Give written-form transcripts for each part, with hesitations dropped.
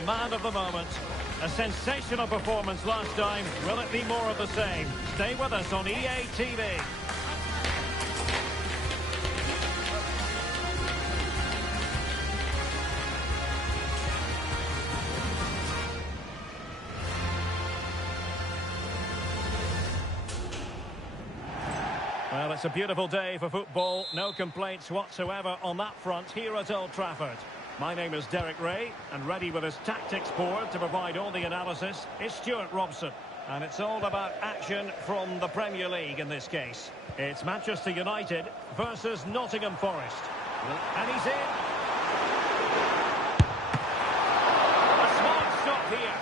the man of the moment. A sensational performance last time. Will it be more of the same? Stay with us on EA TV. Well, it's a beautiful day for football. No complaints whatsoever on that front here at Old Trafford. My name is Derek Ray, and ready with his tactics board to provide all the analysis is Stuart Robson. And it's all about action from the Premier League in this case. It's Manchester United versus Nottingham Forest. And he's in. A smart stop here.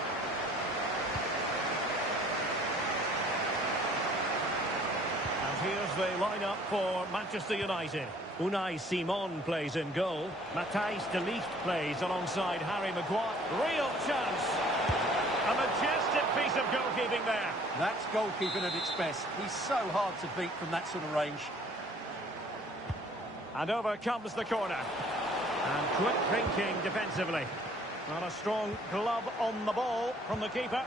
Here's the lineup for Manchester United. Unai Simon plays in goal. Matthijs de Ligt plays alongside Harry Maguire. Real chance. A majestic piece of goalkeeping there. That's goalkeeping at its best. He's so hard to beat from that sort of range. And over comes the corner. And quick thinking defensively. Not a strong glove on the ball from the keeper.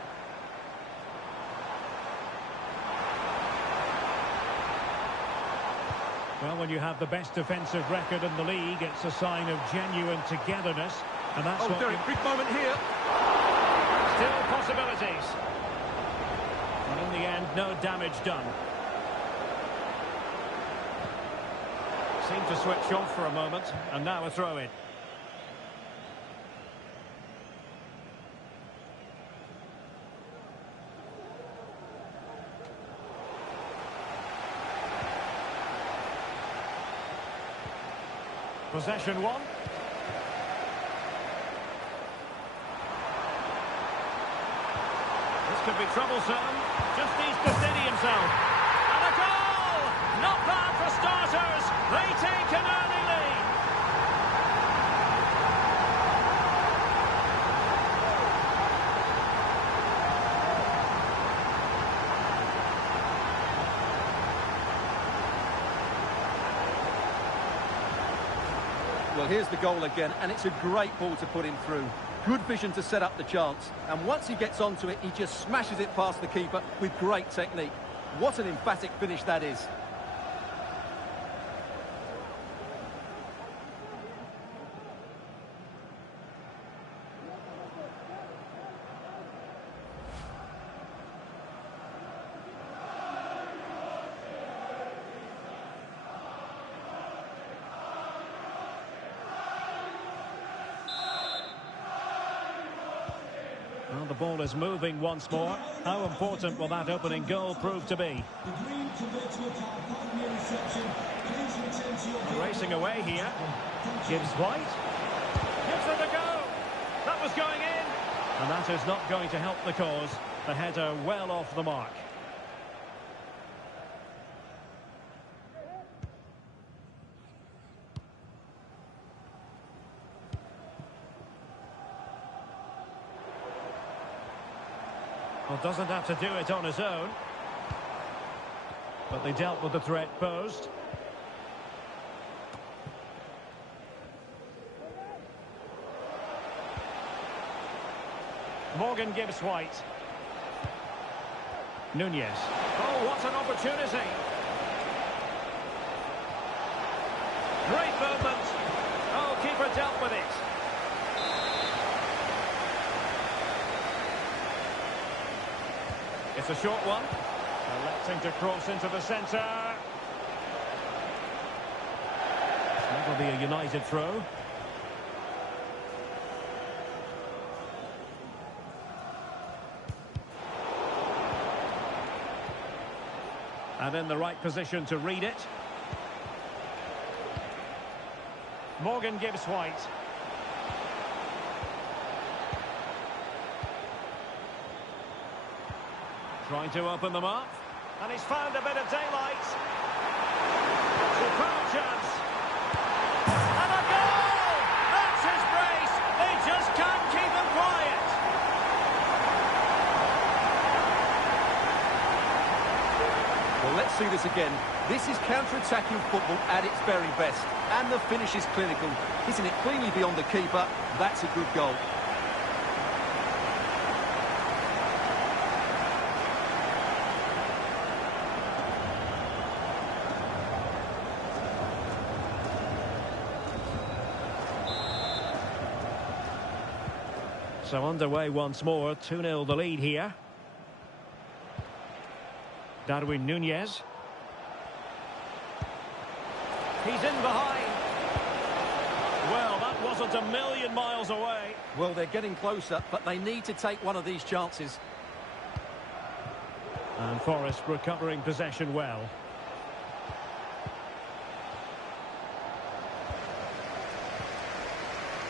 Well, when you have the best defensive record in the league, it's a sign of genuine togetherness. And that's what... Derek, big moment here. Still possibilities. And in the end, no damage done. Seemed to switch off for a moment, and now a throw-in. Possession one. This could be troublesome. Just needs to steady himself. And a goal! Not bad for starters. They take an early lead. Well, here's the goal again, and it's a great ball to put him through. Good vision to set up the chance, and once he gets onto it, he just smashes it past the keeper with great technique. What an emphatic finish that is. Well, the ball is moving once more. How important will that opening goal prove to be? Racing away here. Gives White. Gives it a go. That was going in. And that is not going to help the cause. The header well off the mark. Well, doesn't have to do it on his own. But they dealt with the threat posed. Morgan gives White. Nunez. Oh, what an opportunity. Great movement. Oh, keeper dealt with it. It's a short one. Electing to cross into the centre. That'll be a United throw. And in the right position to read it. Morgan gives White. Trying to open them up. And he's found a bit of daylight. Superb chance. And a goal! That's his brace. They just can't keep him quiet. Well, let's see this again. This is counter-attacking football at its very best. And the finish is clinical. Hitting it cleanly beyond the keeper. That's a good goal. So underway once more, 2-0 the lead here. Darwin Núñez. He's in behind. Well, that wasn't a million miles away. Well, they're getting closer, but they need to take one of these chances. And Forest recovering possession well.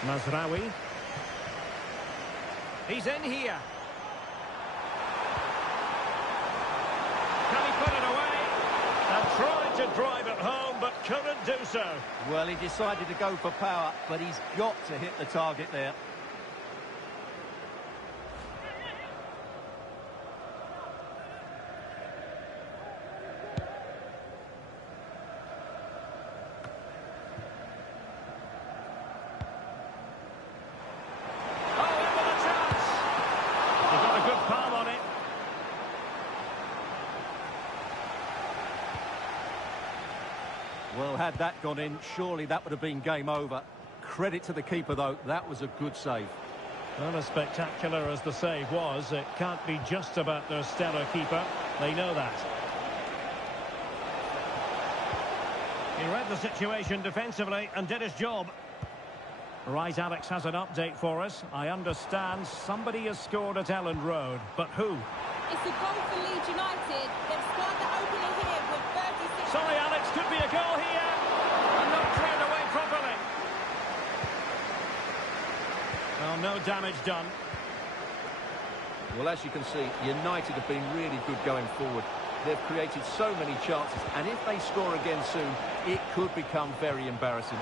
Mazraoui. He's in here. Can he put it away? And tried to drive it home, but couldn't do so. Well, he decided to go for power, but he's got to hit the target there. Well, had that gone in, surely that would have been game over. Credit to the keeper, though. That was a good save. Well, as spectacular as the save was, it can't be just about their stellar keeper. They know that. He read the situation defensively and did his job. Right, Alex has an update for us. I understand somebody has scored at Elland Road, but who? It's a goal for Leeds United. They've scored the opener here with 36... Sorry, Alex, could be a goal here. And not cleared away properly. Well, no damage done. Well, as you can see, United have been really good going forward. They've created so many chances, and if they score again soon, it could become very embarrassing.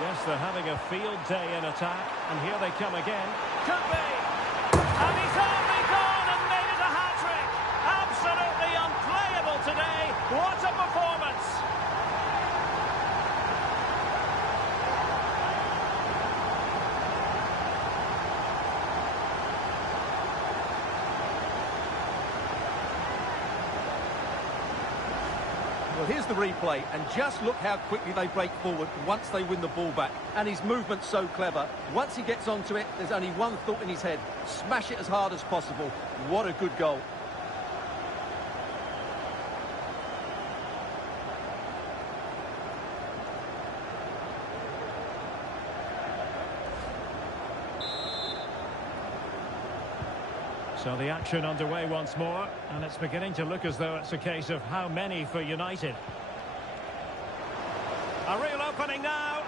Yes, they're having a field day in attack, and here they come again. Could be! And he's only gone and made it a hat-trick! Absolutely unplayable today! What a performance! Well, here's the replay, and just look how quickly they break forward once they win the ball back. And his movement's so clever. Once he gets onto it, there's only one thought in his head. Smash it as hard as possible. What a good goal. So the action underway once more, and it's beginning to look as though it's a case of how many for United. A real opening now.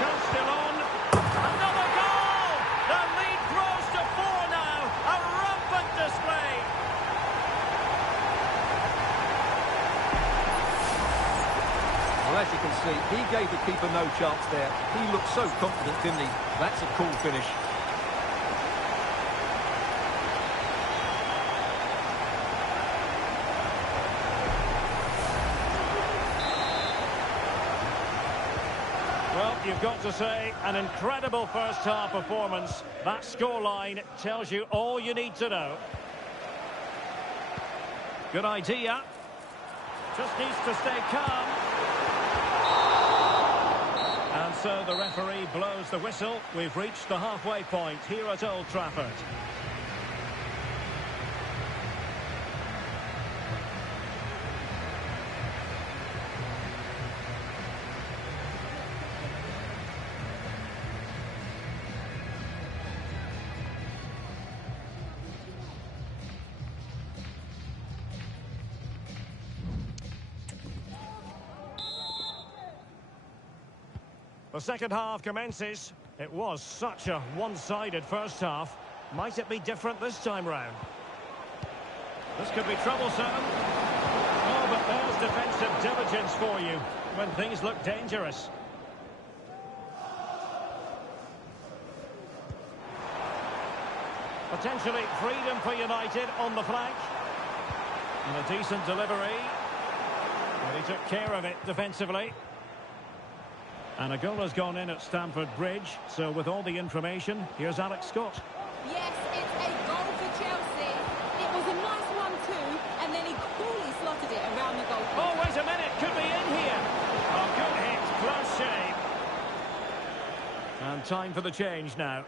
Chance still on. Another goal! The lead grows to 4 now. A rampant display. Well, as you can see, he gave the keeper no chance there. He looked so confident, didn't he? That's a cool finish. Well, you've got to say, an incredible first-half performance. That scoreline tells you all you need to know. Good idea. Just needs to stay calm. And so the referee blows the whistle. We've reached the halfway point here at Old Trafford. The second half commences. It was such a one-sided first half. Might it be different this time round? This could be troublesome. Oh, but there's defensive diligence for you when things look dangerous. Potentially freedom for United on the flank. And a decent delivery. But he took care of it defensively. And a goal has gone in at Stamford Bridge. So with all the information, here's Alex Scott. Yes, it's a goal for Chelsea. It was a nice one too, and then he coolly slotted it around the goal. Oh, wait a minute, could be in here. Oh, good hit, close shave. And And time for the change now.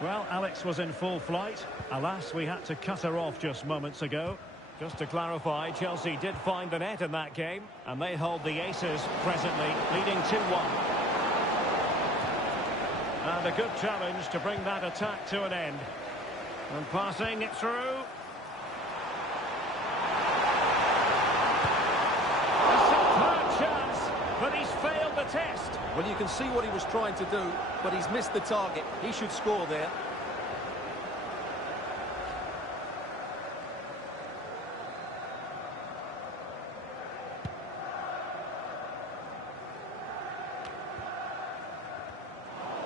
Well, Alex was in full flight. Alas, we had to cut her off just moments ago. Just to clarify, Chelsea did find the net in that game, and they hold the aces presently, leading 2-1. And a good challenge to bring that attack to an end. And passing it through. A superb chance, but he's failed the test. Well, you can see what he was trying to do, but he's missed the target. He should score there.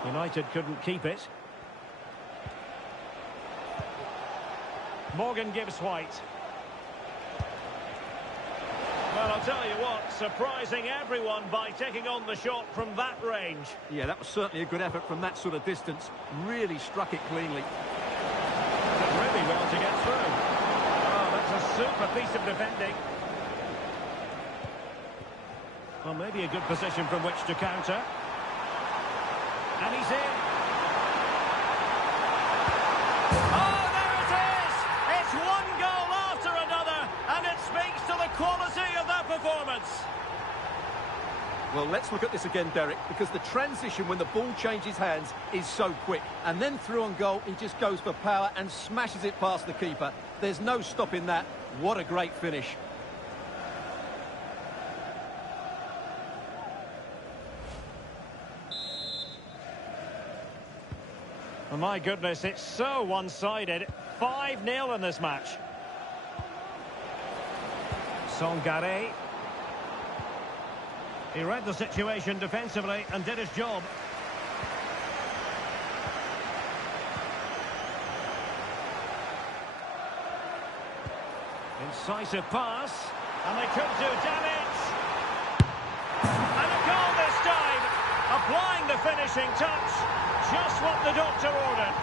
United couldn't keep it. Morgan gives White. Well, I'll tell you what, surprising everyone by taking on the shot from that range. Yeah, that was certainly a good effort from that sort of distance. Really struck it cleanly. Did really well to get through. Oh, that's a super piece of defending. Well, maybe a good position from which to counter. And he's in. Oh, there it is! It's one goal after another, and it speaks to the quality of that performance. Well, let's look at this again, Derek, because the transition when the ball changes hands is so quick. And then through on goal, he just goes for power and smashes it past the keeper. There's no stopping that. What a great finish. Oh, my goodness, it's so one-sided. 5-0 in this match. Sangare. He read the situation defensively and did his job. Incisive pass. And they could do damage. And a goal this time. Applying the finishing touch. Just what the doctor ordered.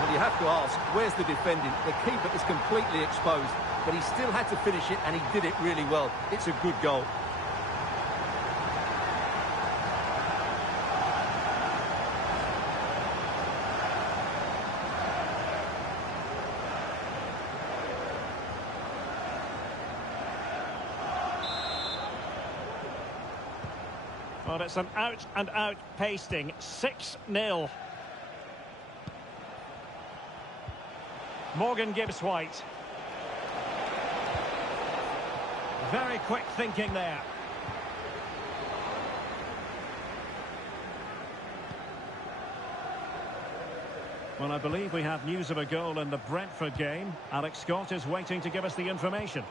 Well, you have to ask, where's the defending? The keeper is completely exposed, but he still had to finish it, and he did it really well. It's a good goal. Well, it's an out-and-out pasting. 6-0. Morgan gives White. Very quick thinking there. Well, I believe we have news of a goal in the Brentford game. Alex Scott is waiting to give us the information.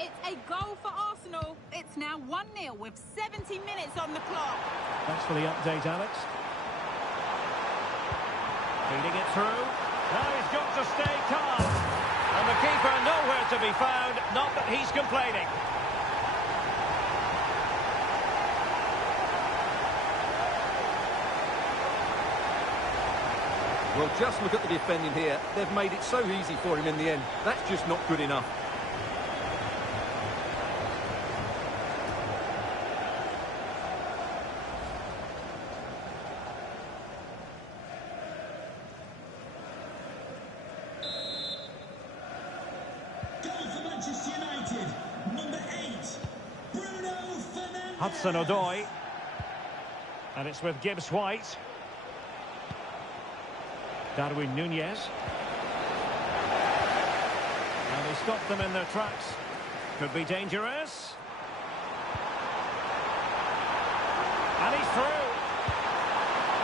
It's a goal for Arsenal. It's now 1-0 with 70 minutes on the clock. Thanks for the update, Alex. Feeding it through. Now he's got to stay calm. And the keeper nowhere to be found. Not that he's complaining. Well, just look at the defending here. They've made it so easy for him in the end. That's just not good enough. Hudson-Odoi. And it's with Gibbs-White. Darwin Nunez. And he stopped them in their tracks. Could be dangerous. And he's through.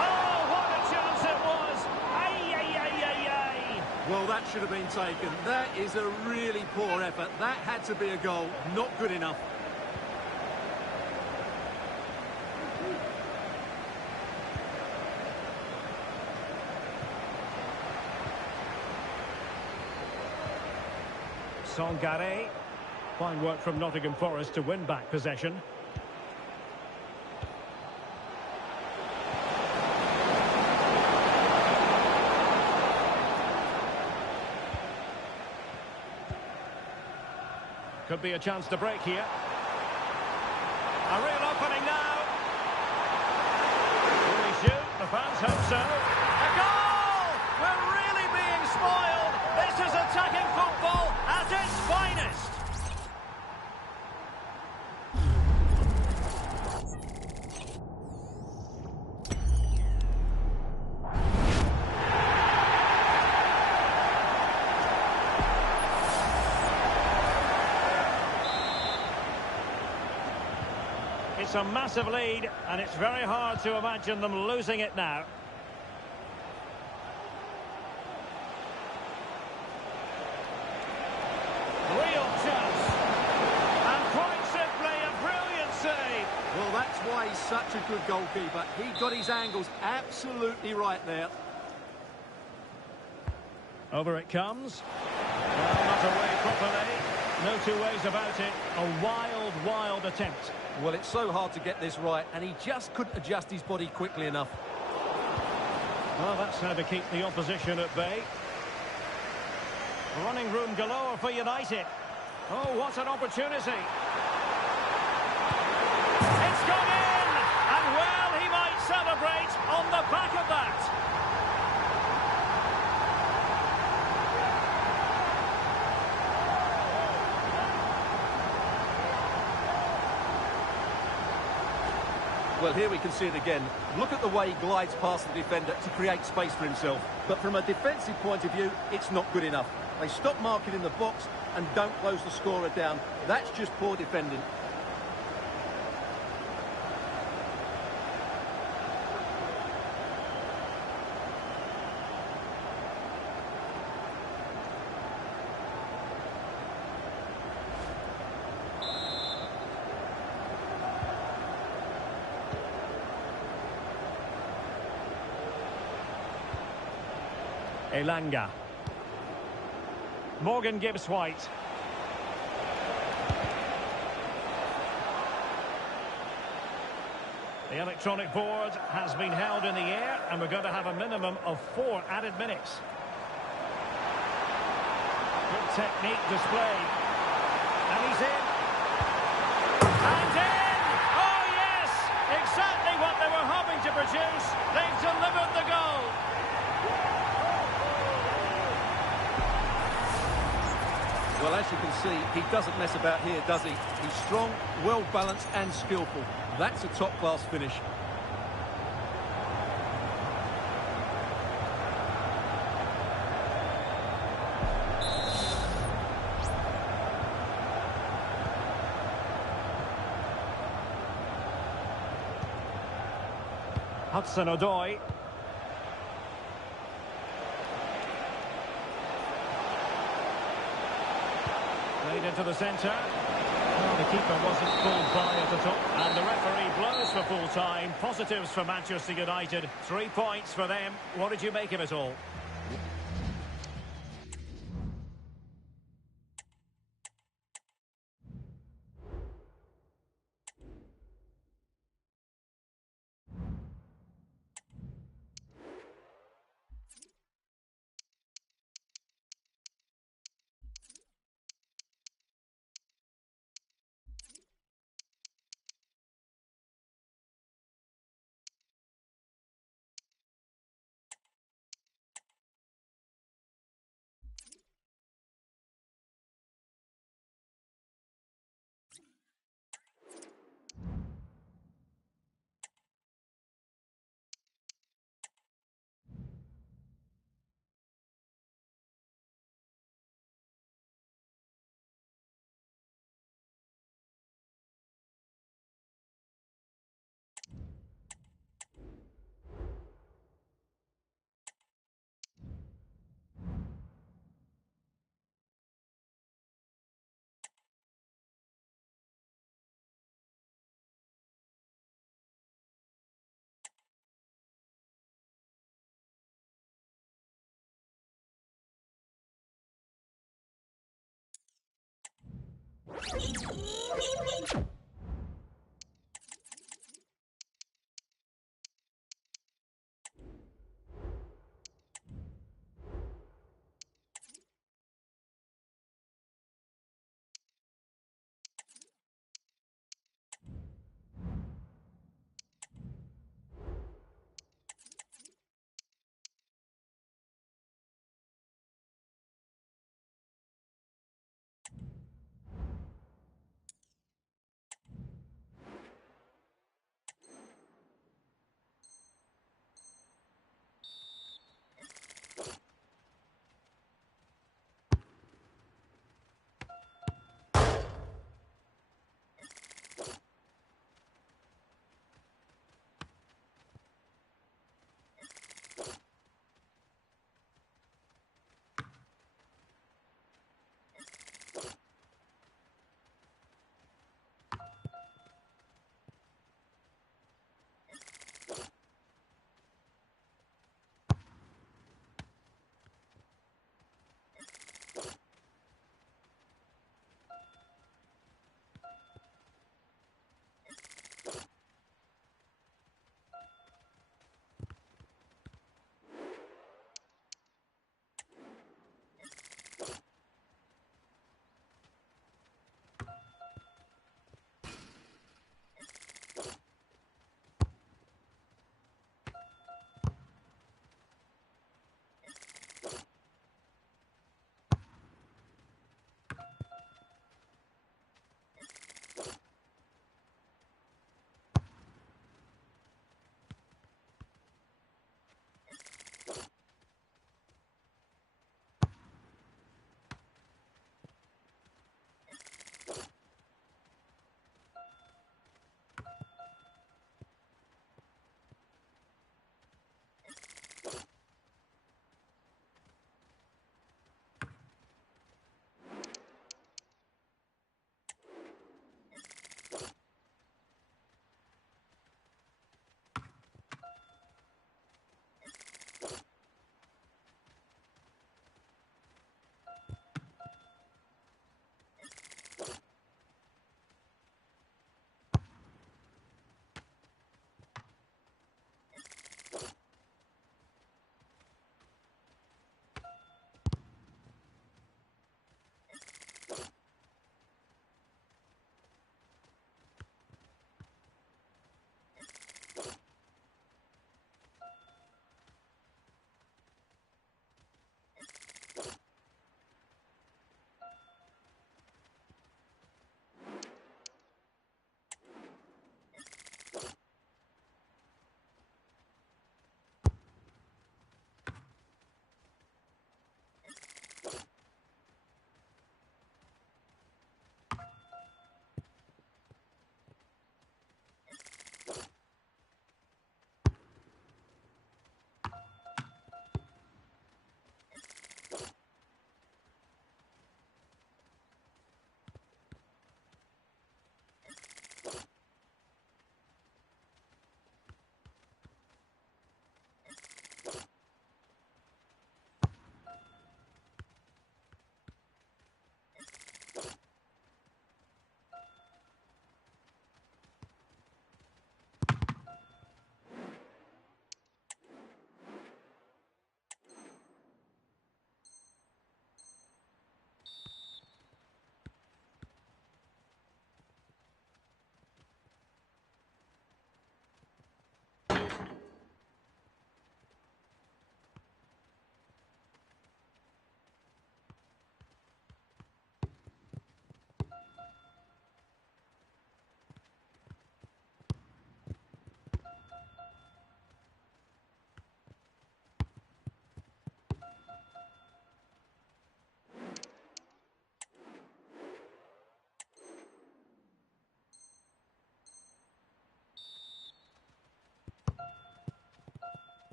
Oh, what a chance it was. Ay, ay, ay, ay, ay. Well, that should have been taken. That is a really poor effort. That had to be a goal. Not good enough. Sangare. Fine work from Nottingham Forest to win back possession. Could be a chance to break here. A real opening now. Will he shoot? The fans hope so. A goal! We're really being spoiled. This is attacking football at its finest. It's a massive lead, and it's very hard to imagine them losing it now. Real chance. And quite simply, a brilliant save. Well, that's why he's such a good goalkeeper. He got his angles absolutely right there. Over it comes. Well, not away properly. No two ways about it. A wild, wild attempt. Well, it's so hard to get this right, and he just couldn't adjust his body quickly enough. Well, that's how to keep the opposition at bay. Running room galore for United. Oh, what an opportunity. It's gone in! And well, he might celebrate on the back of that. Well, here we can see it again. Look at the way he glides past the defender to create space for himself. But from a defensive point of view, it's not good enough. They stop marking in the box and don't close the scorer down. That's just poor defending. Elanga. Morgan Gibbs-White. The electronic board has been held in the air, and we're going to have a minimum of 4 added minutes. Good technique displayed. And he's in. And in! Oh, yes! Exactly what they were hoping to produce. They've delivered the goal. Well, as you can see, he doesn't mess about here, does he? He's strong, well-balanced and skillful. That's a top-class finish. Hudson-Odoi. Played into the centre. Well, the keeper wasn't pulled by it at all. And the referee blows for full time. Positives for Manchester United. 3 points for them. What did you make of it all?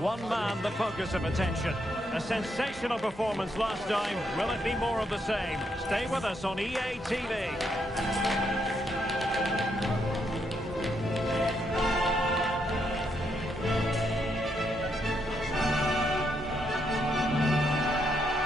One man, the focus of attention. A sensational performance last time. Will it be more of the same? Stay with us on EA TV.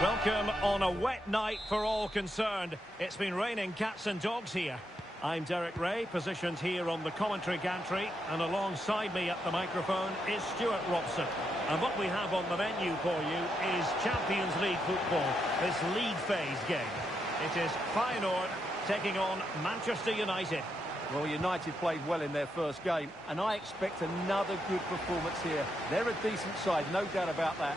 Welcome on a wet night for all concerned. It's been raining cats and dogs here. I'm Derek Ray, positioned here on the commentary gantry, and alongside me at the microphone is Stuart Robson. And what we have on the menu for you is Champions League football, this league phase game. It is Feyenoord taking on Manchester United. Well, United played well in their first game, and I expect another good performance here. They're a decent side, no doubt about that.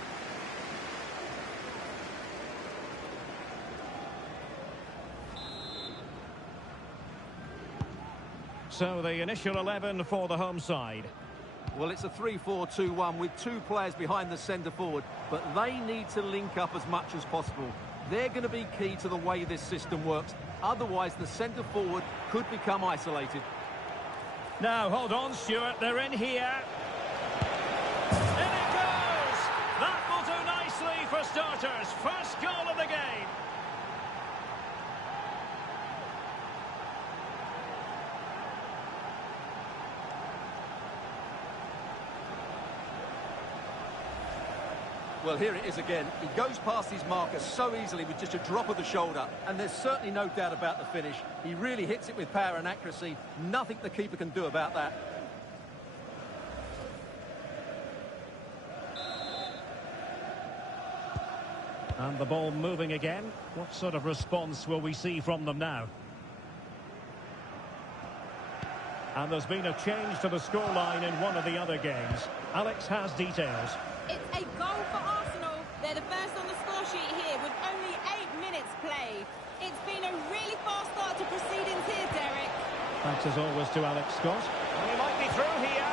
So the initial 11 for the home side. Well, it's a 3-4-2-1 with two players behind the centre forward, but they need to link up as much as possible. They're going to be key to the way this system works. Otherwise, the centre forward could become isolated. Now, hold on, Stuart. They're in here. In it goes! That will do nicely for starters. First goal of the game. Well, here it is again. He goes past his marker so easily with just a drop of the shoulder, and there's certainly no doubt about the finish. He really hits it with power and accuracy. Nothing the keeper can do about that. And the ball moving again. What sort of response will we see from them now? And there's been a change to the scoreline in one of the other games. Alex has details. It's a goal for Arsenal. They're the first on the score sheet here with only 8 minutes played. It's been a really fast start to proceedings here, Derek. Thanks as always to Alex Scott. And he might be through here.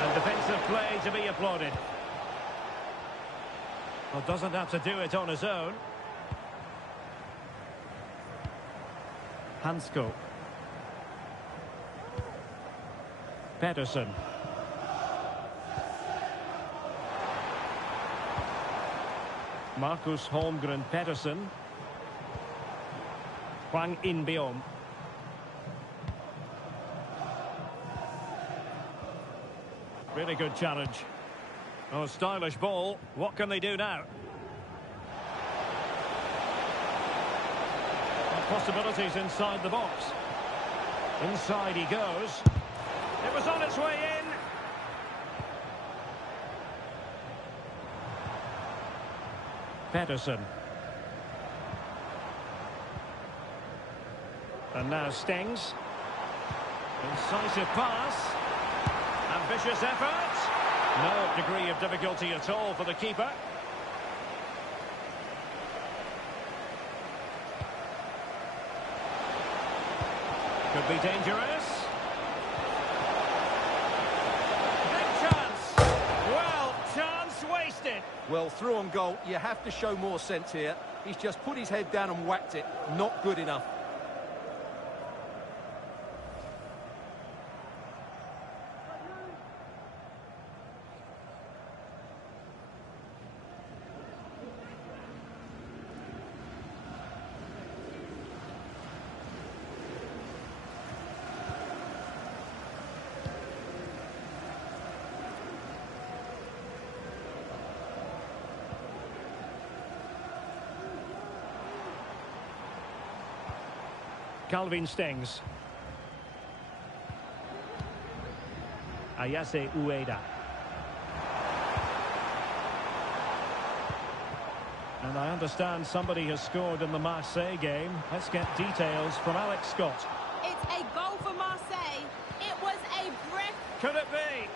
And defensive play to be applauded. Well, doesn't have to do it on his own. Hansko. Pedersen. Marcus Holmgren Pedersen. Hwang In-beom. Really good challenge. Oh, stylish ball. What can they do now? Possibilities inside the box. Inside he goes. It was on its way in. Pedersen. And now Stings. Incisive pass. Ambitious effort. No degree of difficulty at all for the keeper. Could be dangerous. Big chance. Well, chance wasted. Well, through on goal, you have to show more sense here. He's just put his head down and whacked it. Not good enough. Calvin Stings. Ayase Ueda. And I understand somebody has scored in the Marseille game. Let's get details from Alex Scott. It's a goal for Marseille. It was a breath. Could it be?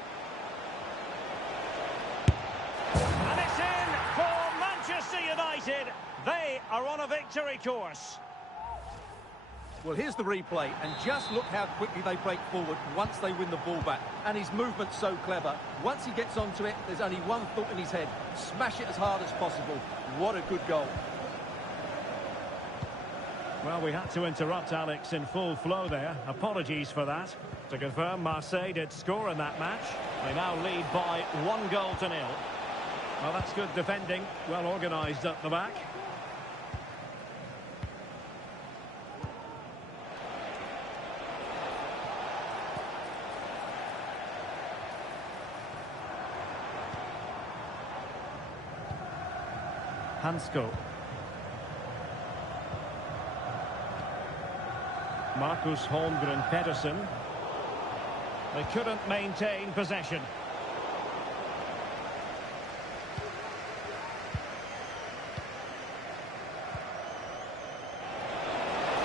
And it's in for Manchester United. They are on a victory course. Well, here's the replay, and just look how quickly they break forward once they win the ball back. And his movement's so clever. Once he gets onto it, there's only one thought in his head. Smash it as hard as possible. What a good goal. Well, we had to interrupt Alex in full flow there. Apologies for that. To confirm, Marseille did score in that match. They now lead by 1-0. Well, that's good defending. Well organised up the back. Hansko. Marcus Holmgren Pedersen. They couldn't maintain possession.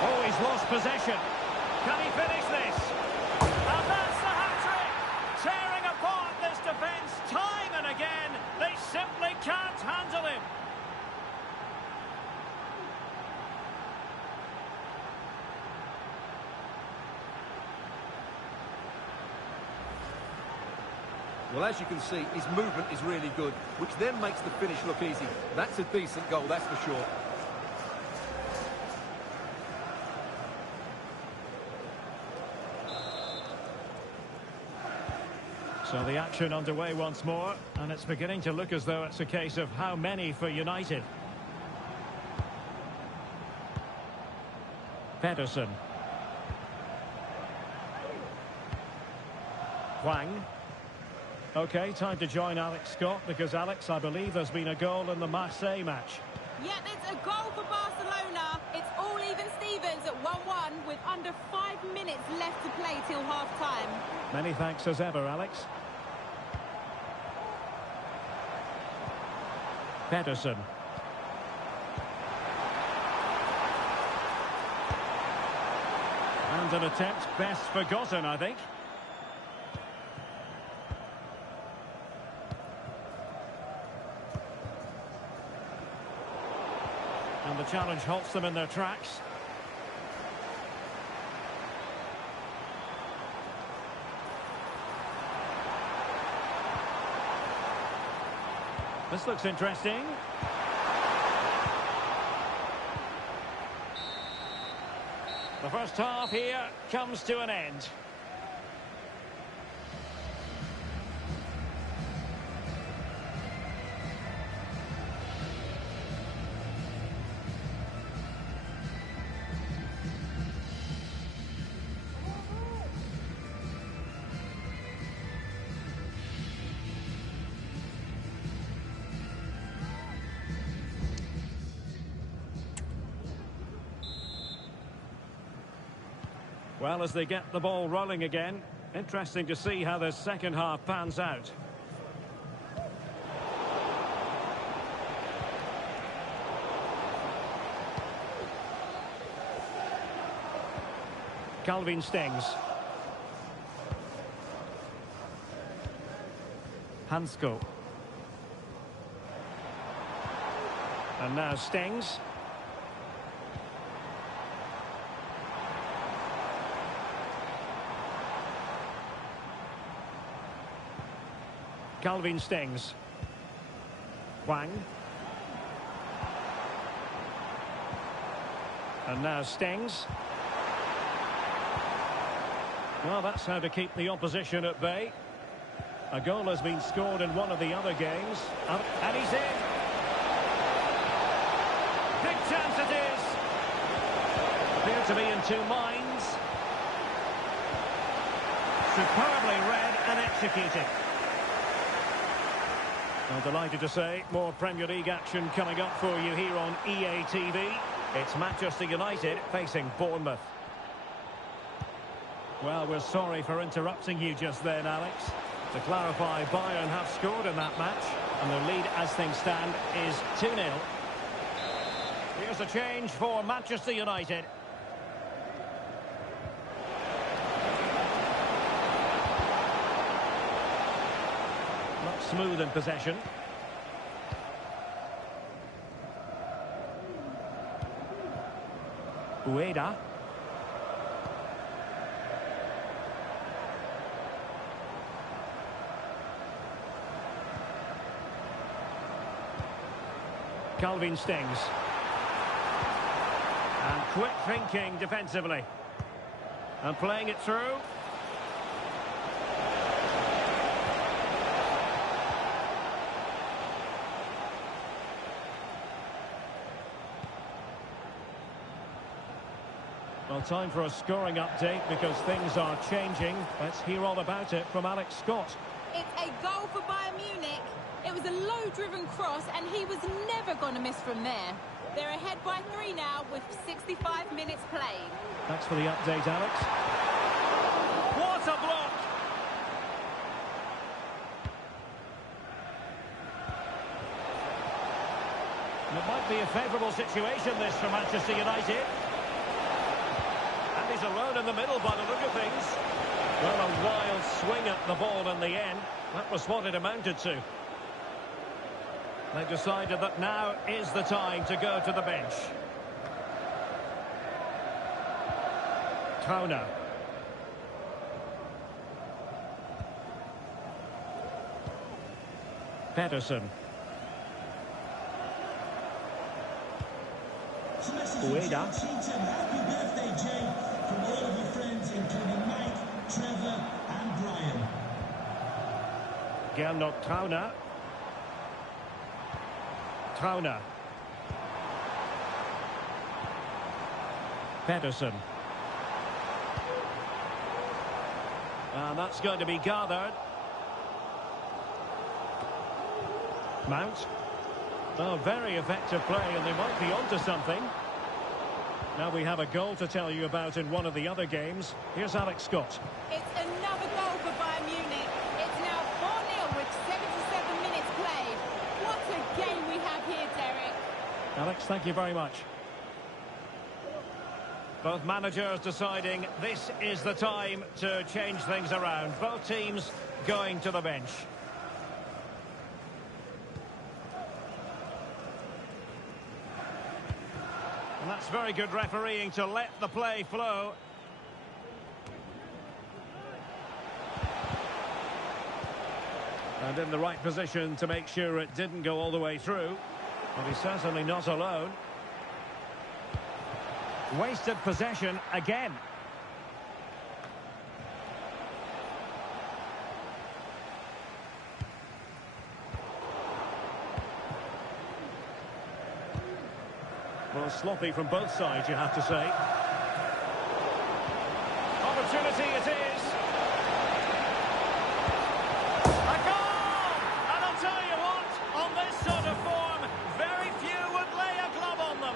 Oh, he's lost possession. Can he finish this? And that's the hat-trick! Tearing apart this defence time and again. They simply can't handle him. Well, as you can see, his movement is really good, which then makes the finish look easy. That's a decent goal, that's for sure. So the action underway once more, and it's beginning to look as though it's a case of how many for United. Pedersen. Hwang. Okay, time to join Alex Scott, because Alex, I believe there's been a goal in the Marseille match. Yep, it's a goal for Barcelona. It's all even Stevens at 1-1 with under 5 minutes left to play till half-time. Many thanks as ever, Alex. Pedersen. And an attempt best forgotten, I think. And the challenge halts them in their tracks. This looks interesting. The first half here comes to an end. Well, as they get the ball rolling again, interesting to see how the second half pans out. Calvin Stings. Hansko. And now Stings. Calvin Stings. Wang. And now Stings. Well, that's how to keep the opposition at bay. A goal has been scored in one of the other games. And he's in. Big chance it is. Appear to be in two minds. Superbly read and executed. I'm delighted to say more Premier League action coming up for you here on EA TV. It's Manchester United facing Bournemouth. Well, we're sorry for interrupting you just then, Alex. To clarify, Bayern have scored in that match, and their lead as things stand is 2-0. Here's a change for Manchester United. Not smooth in possession. Ueda. Calvin Stings. And quick thinking defensively. And playing it through. Well, time for a scoring update because things are changing. Let's hear all about it from Alex Scott. It's a goal for Bayern Munich. It was a low-driven cross, and he was never going to miss from there. They're ahead by 3 now with 65 minutes played. Thanks for the update, Alex. What a block! And it might be a favourable situation, this, for Manchester United. And he's alone in the middle by the look of things. Well, a wild swing at the ball in the end. That was what it amounted to. They've decided that now is the time to go to the bench. Trauner. Pedersen. Ueda. Happy birthday, Jay, from all of your friends, including Mike, Trevor, and Brian. Gernot Trauner. Trauner. Pedersen. And that's going to be gathered. Mount. Oh, very effective play, and they might be onto something. Now we have a goal to tell you about in one of the other games. Here's Alex Scott. It's another goal for Bayern Munich. It's now 4-0 with 77 minutes played. What a game we have here, Derek. Alex, thank you very much. Both managers deciding this is the time to change things around. Both teams going to the bench. And that's very good refereeing to let the play flow. And in the right position to make sure it didn't go all the way through. But he's certainly not alone. Wasted possession again. Well, sloppy from both sides, you have to say. Opportunity it is. A goal! And I'll tell you what, on this sort of form, very few would lay a glove on them.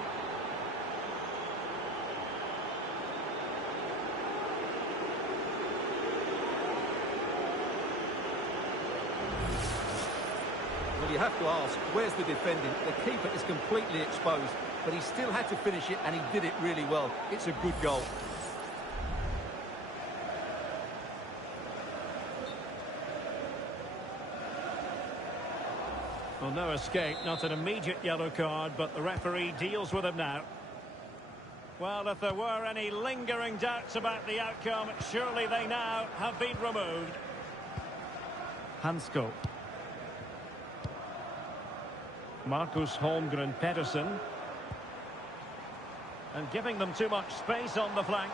Well, you have to ask, where's the defending? The keeper is completely exposed, but he still had to finish it, and he did it really well. It's a good goal. Well, no escape, not an immediate yellow card, but the referee deals with him now. Well, if there were any lingering doubts about the outcome, surely they now have been removed. Hansko. Marcus Holmgren Pedersen. And giving them too much space on the flank.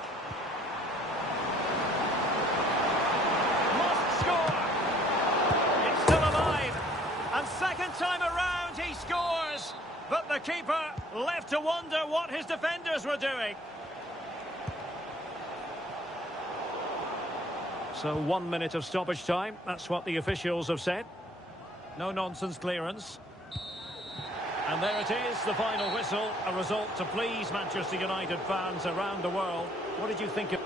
Must score! It's still alive. And second time around he scores. But the keeper left to wonder what his defenders were doing. So 1 minute of stoppage time. That's what the officials have said. No nonsense clearance. And there it is, the final whistle. A result to please Manchester United fans around the world. What did you think of...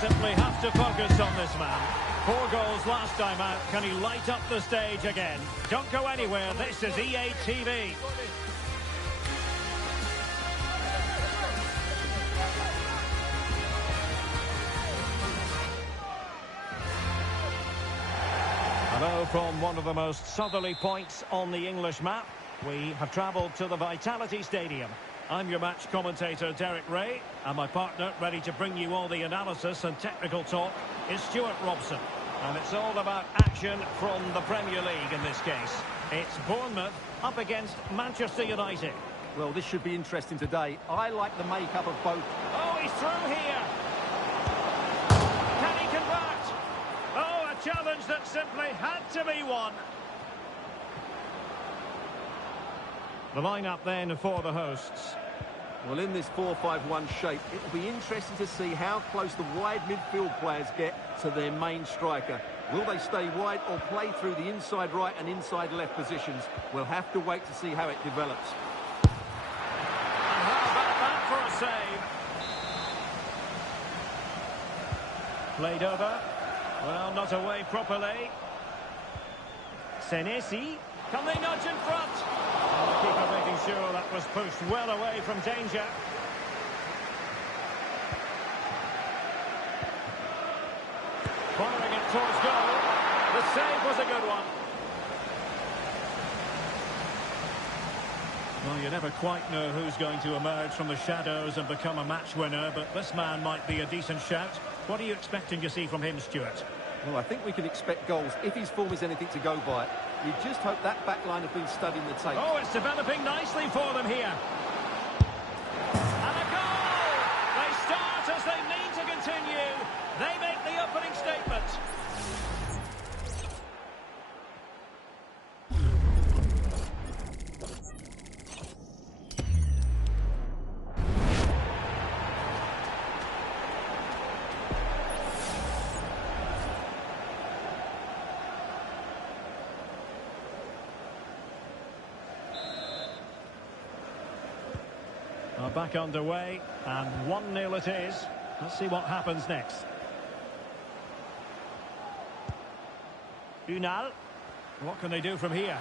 simply have to focus on this man. 4 goals last time out. Can he light up the stage again? Don't go anywhere. This is EA TV. Hello from one of the most southerly points on the English map. We have travelled to the Vitality Stadium. I'm your match commentator, Derek Ray, and my partner, ready to bring you all the analysis and technical talk, is Stuart Robson. And it's all about action from the Premier League in this case. It's Bournemouth up against Manchester United. Well, this should be interesting today. I like the makeup of both. Oh, he's through here. Can he convert? Oh, a challenge that simply had to be won. The lineup then for the hosts. Well, in this 4-5-1 shape, it will be interesting to see how close the wide midfield players get to their main striker. Will they stay wide or play through the inside right and inside left positions? We'll have to wait to see how it develops. And how about that for a save? Played over. Well, not away properly. Senesi. Can they nudge in front? And the keeper making sure that was pushed well away from danger. Firing it towards goal. The save was a good one. Well, you never quite know who's going to emerge from the shadows and become a match winner, but this man might be a decent shout. What are you expecting to see from him, Stuart? Well, I think we can expect goals if his form is anything to go by. You just hope that back line have been studying the tape. Oh, it's developing nicely for them here. And a goal! They start as they mean to continue. They make the opening statement. Back underway, and 1-0 it is. Let's see what happens next. Unal. What can they do from here?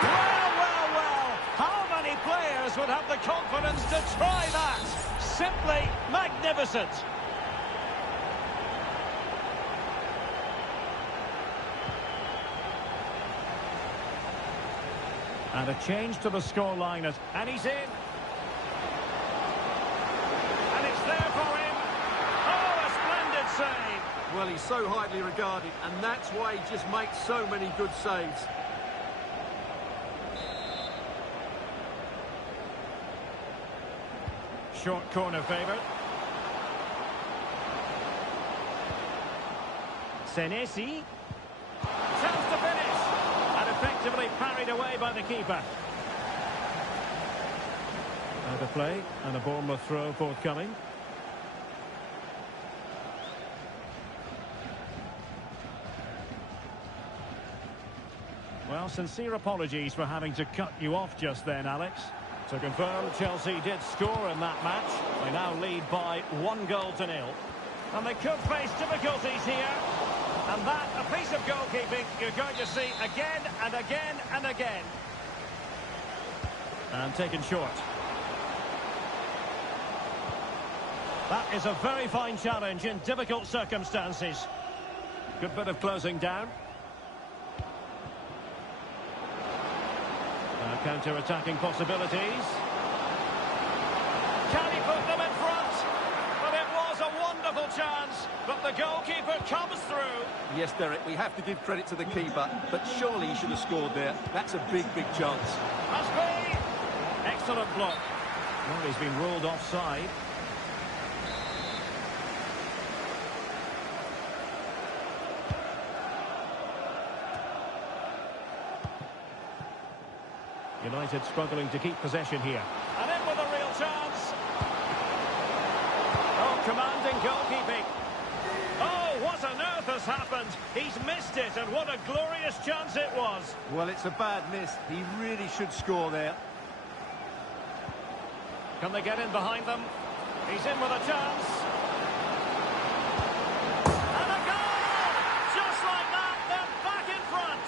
Well. How many players would have the confidence to try that? Simply magnificent. And a change to the scoreline, and he's in. And it's there for him. Oh, a splendid save. Well, he's so highly regarded, and that's why he just makes so many good saves. Short corner favoured. Senesi. Chance to finish. Effectively parried away by the keeper. Out of play, and a Bournemouth throw forthcoming. Well, sincere apologies for having to cut you off just then, Alex. To confirm, Chelsea did score in that match. They now lead by 1-0. And they could face difficulties here. And that, a piece of goalkeeping you're going to see again and again and again. And taken short. That is a very fine challenge in difficult circumstances. Good bit of closing down. Counter-attacking possibilities. Can he put them in front? But it was a wonderful chance, but the goalkeeper comes through. Yes, Derek, we have to give credit to the keeper, but surely he should have scored there. That's a big chance. Must be. Excellent block. Well, he's been ruled offside. United struggling to keep possession here. And in with a real chance. Oh, commanding goalkeeping. Oh, what on earth has happened? He's missed it, and what a glorious chance it was. Well, it's a bad miss. He really should score there. Can they get in behind them? He's in with a chance. And a goal! Just like that, they're back in front.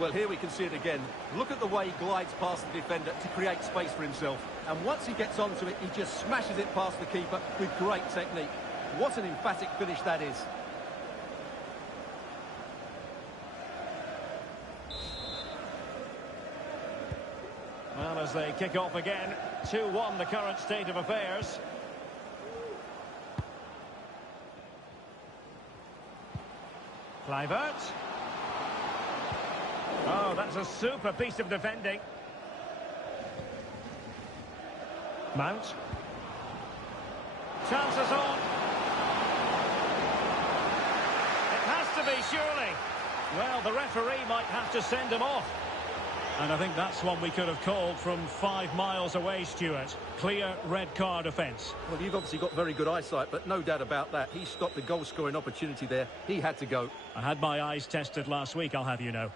Well, here we can see it again. Look at the way he glides past the defender to create space for himself. And once he gets onto it, he just smashes it past the keeper with great technique. What an emphatic finish that is. Well, as they kick off again, 2-1 the current state of affairs. Kluivert. Oh, that's a super piece of defending. Mount. Chances on. It has to be, surely. Well, the referee might have to send him off. And I think that's one we could have called from 5 miles away, Stuart. Clear red card offence. Well, you've obviously got very good eyesight, but no doubt about that. He stopped the goal-scoring opportunity there. He had to go. I had my eyes tested last week, I'll have you know.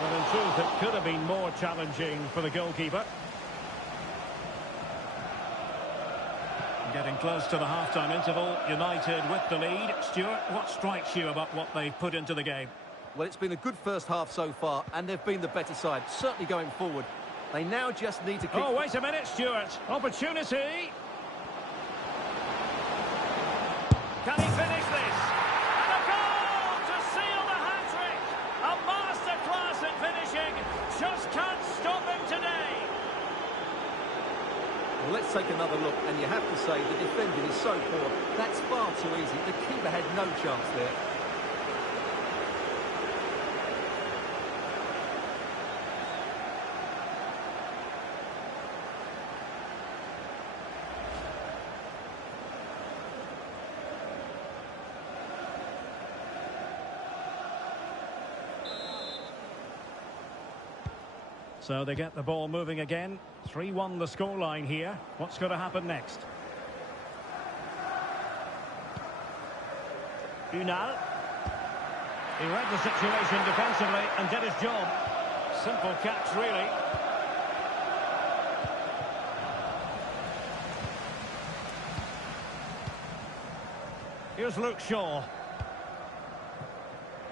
Well, in truth, it could have been more challenging for the goalkeeper. Getting close to the half-time interval, United with the lead. Stuart, what strikes you about what they've put into the game? Well, it's been a good first half so far, and they've been the better side, certainly going forward. They now just need to keep... Oh, wait a minute, Stuart. Opportunity. Can he finish this? And a goal to seal the hat-trick. A masterclass at finishing. Just can't stop him today. Well, let's take another look, and you have to say the defending is so poor. That's far too easy. The keeper had no chance there. So they get the ball moving again. 3-1 the scoreline here. What's going to happen next? Unal. He read the situation defensively and did his job. Simple catch, really. Here's Luke Shaw.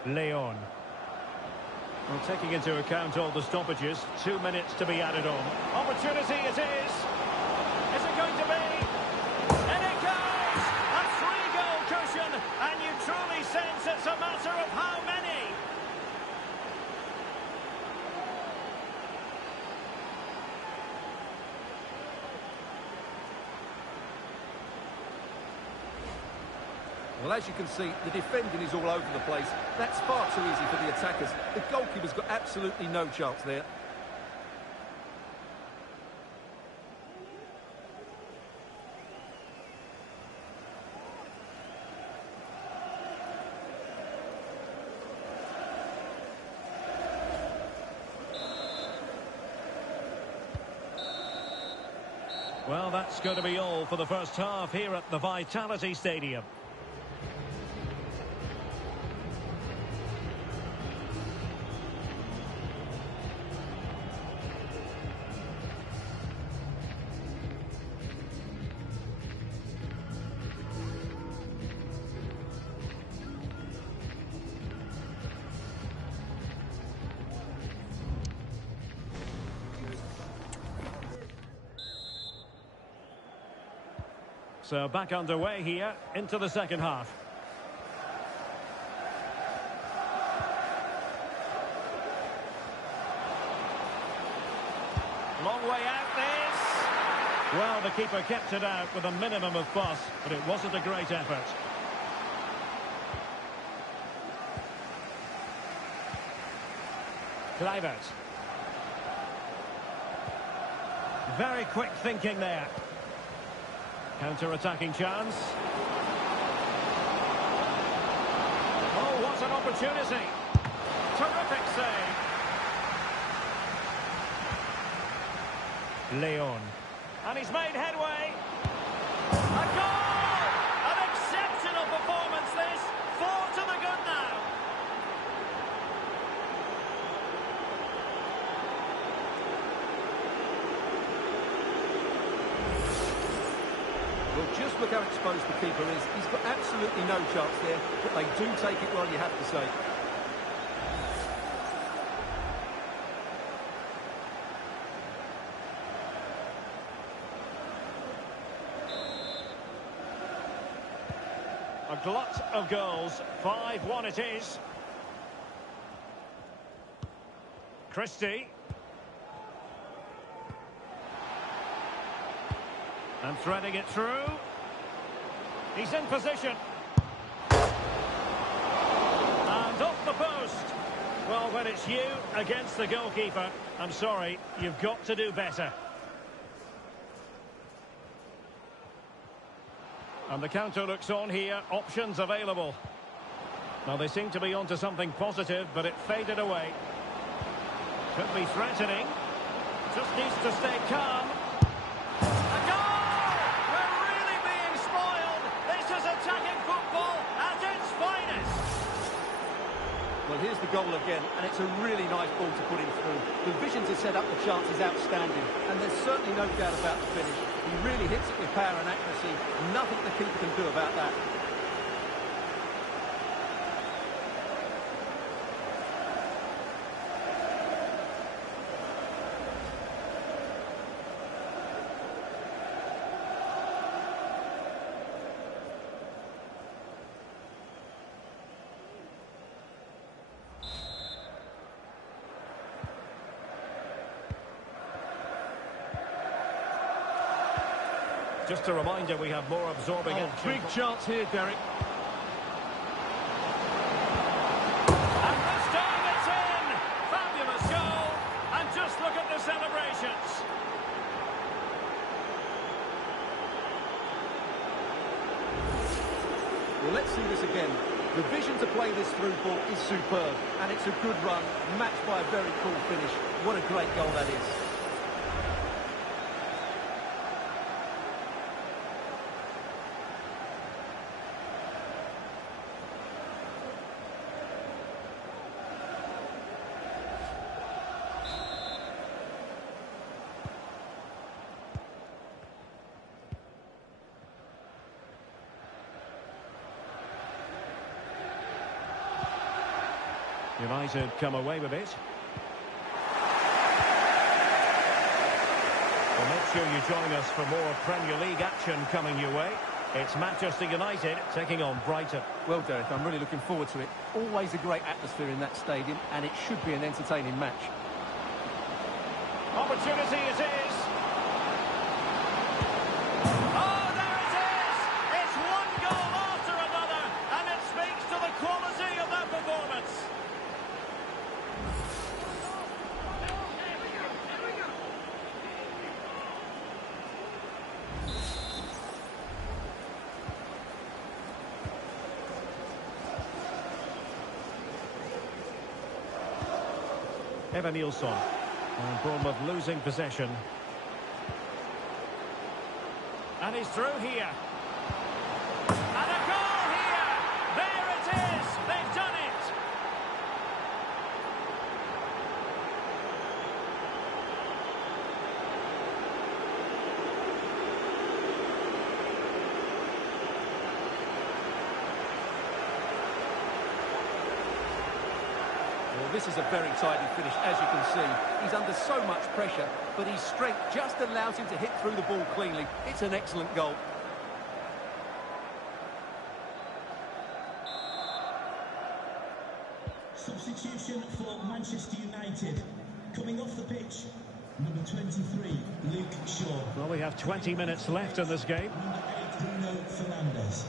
LeoN. Well, taking into account all the stoppages, 2 minutes to be added on. Opportunity it is. Is it going to be? And it goes! A 3-goal cushion, and you truly sense it's a matter of how many. Well, as you can see, the defending is all over the place. That's far too easy for the attackers. The goalkeeper's got absolutely no chance there. Well, that's going to be all for the first half here at the Vitality Stadium. So back underway here into the second half. Long way out this. Well, the keeper kept it out with a minimum of fuss, but it wasn't a great effort. Kluivert. Very quick thinking there. Counter-attacking chance. Oh, what an opportunity. Terrific save. LeoN. And he's made headway. A goal! An exceptional performance this. 4 to the good now. Well, just look how exposed the keeper is. He's got absolutely no chance there, but they do take it well, you have to say. A glut of goals. 5-1 it is. Christie. And threading it through. He's in position. And off the post. Well, when it's you against the goalkeeper, I'm sorry, you've got to do better. And the counter looks on here. Options available. Now, they seem to be onto something positive, but it faded away. Could be threatening. Just needs to stay calm. A goal! We're really being spoiled. This is attacking football at its finest. Well, here's the goal again, and it's a really nice ball to put him through. The vision to set up the chance is outstanding, and there's certainly no doubt about the finish. He really hits it with power and accuracy. Nothing the keeper can do about that. Just a reminder, we have more absorbing action. Big chance here, Derek. And this time it's in! Fabulous goal! And just look at the celebrations. Well, let's see this again. The vision to play this through ball is superb, and it's a good run, matched by a very cool finish. What a great goal that is. United come away with it. Well, make sure you join us for more Premier League action coming your way. It's Manchester United taking on Brighton. Well, Derek, I'm really looking forward to it. Always a great atmosphere in that stadium, and it should be an entertaining match. Opportunity it is. Oh, there it is! It's one goal after another, and it speaks to the quality of that performance. Evan Nilsson. And Bournemouth losing possession. And he's through here. And a goal here! There it is! They've done it! This is a very tidy finish, as you can see. He's under so much pressure, but his strength just allows him to hit through the ball cleanly. It's an excellent goal. Substitution for Manchester United. Coming off the pitch, number 23, Luke Shaw. Well, we have 20 minutes left in this game. Number 8, Bruno Fernandes.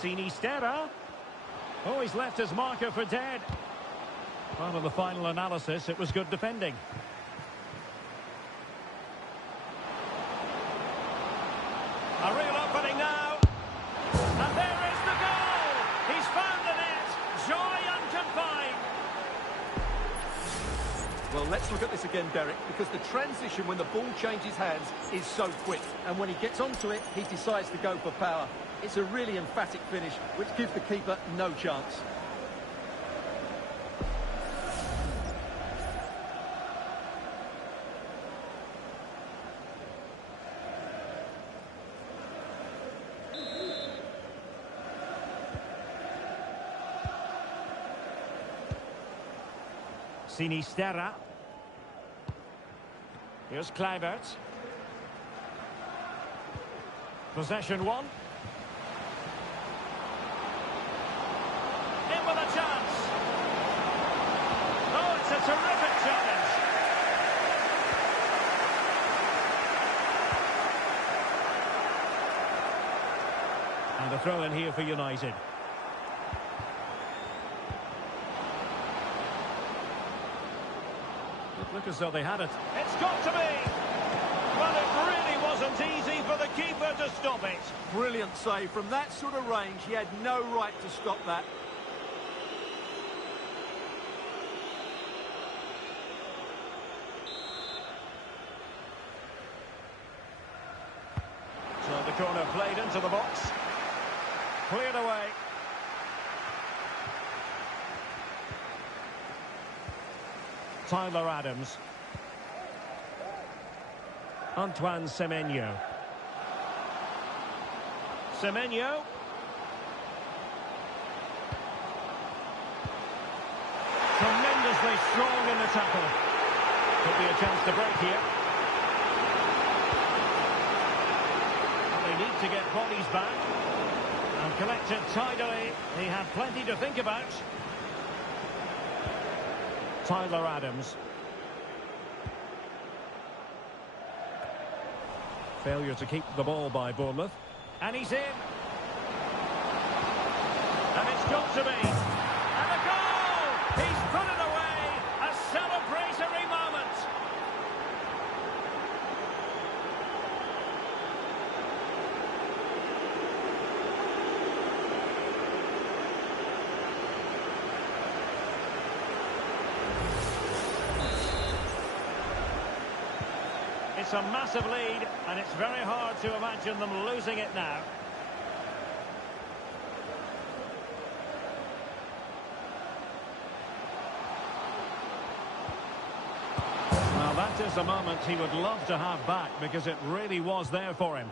Sinisterra. Oh, he's left his marker for dead. Well, in the final analysis, it was good defending. Well, let's look at this again, Derek, because the transition when the ball changes hands is so quick. And when he gets onto it, he decides to go for power. It's a really emphatic finish, which gives the keeper no chance. Sinisterra. Here's Kluivert. Possession one. In with a chance. Oh, it's a terrific challenge. And the throw in here for United. Look as though they had it. It's got to be! Well, it really wasn't easy for the keeper to stop it. Brilliant save. From that sort of range, he had no right to stop that. So the corner played into the box. Cleared away. Tyler Adams. Antoine Semenyo. Semenyo. Tremendously strong in the tackle. Could be a chance to break here. And they need to get bodies back. And collect it tidily. He had plenty to think about. Tyler Adams. Failure to keep the ball by Bournemouth. And he's in. And it's got to be. And a goal! He's put it away. A celebratory moment. It's a massive lead, and it's very hard to imagine them losing it now. Well, that is a moment he would love to have back, because it really was there for him.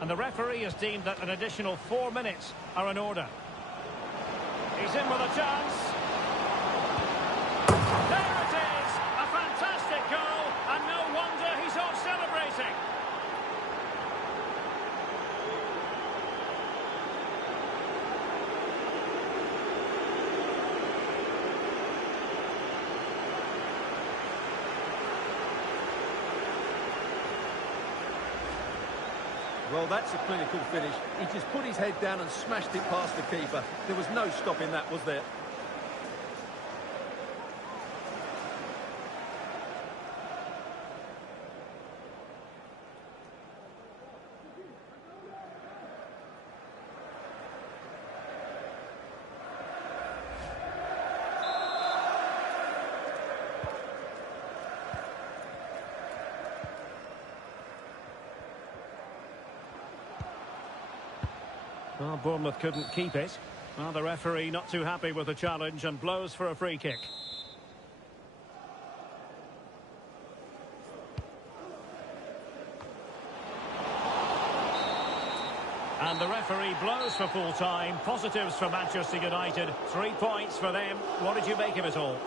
And the referee has deemed that an additional 4 minutes are in order. He's in with a chance. There it is! A fantastic goal, and no wonder he's off celebrating. Well, that's a clinical finish. He just put his head down and smashed it past the keeper. There was no stopping that, was there? Well, Bournemouth couldn't keep it. Well, the referee not too happy with the challenge and blows for a free kick. And the referee blows for full time. Positives for Manchester United. 3 points for them. What did you make of it all?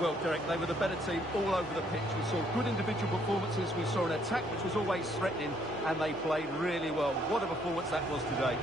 Well, Derek, they were the better team all over the pitch. We saw good individual performances. We saw an attack which was always threatening, and they played really well. What a performance that was today.